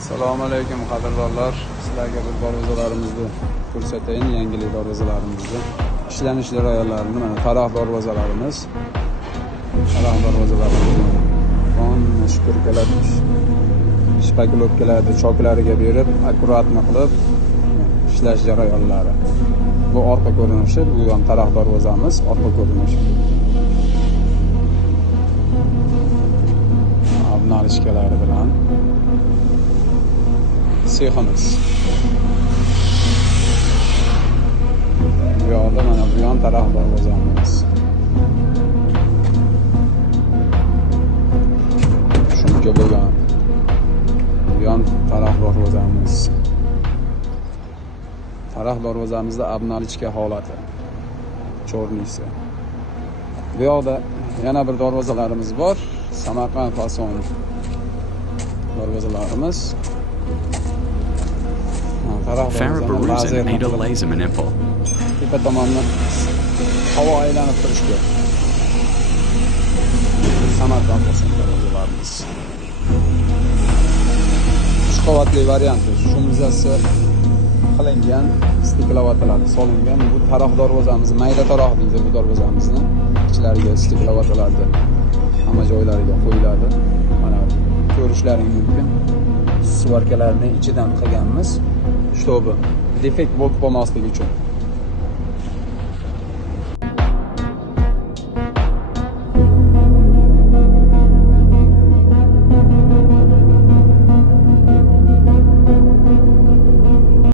Assalomu alaykum qadrdonlar. Sizlarga bu darvozalarimizni ko'rsatayin, yangilik darvozalarimizni. Ishlanish jarayonlarini mana taroq darvozalarimiz. Taroq darvozalarimiz. Qon shturkalar, shpakilovkalarni choklariga berib, akkuratni qilib ishlash jarayonlari. Bu orqa ko'rinishi, bu ham taroq darvozamiz, orqa ko'rinishi. Nalishkalari bilan seximiz. Bu yoqda mana bu yon taraf darvozamiz. Shunga bo'lgan. Bu yon taraf darvozamiz. Taraf darvozamizda abnalichka holati. Chornisi. Bu yoqda yana bir darvozalarimiz bor. Samarqand fason darvozalarimiz. Farah Baruza and Ada Lazim info. Tepa tomondan havo aylanib turishga. Samarqand fason darvozalarimiz. 3 qavatli varianti. Shumzasi qilingan, stiklavatalari solingan. Bu taroq darvozamiz, mayda taroq deydi bu darvozamizni. Ichlariga stiklavatalarni hamma joylariga qo'yiladi. Mana ko'rishlaring mumkin. Svarkalarni ichidan qilganmiz. Shtobi defekt bo'lib qolmasligi uchun.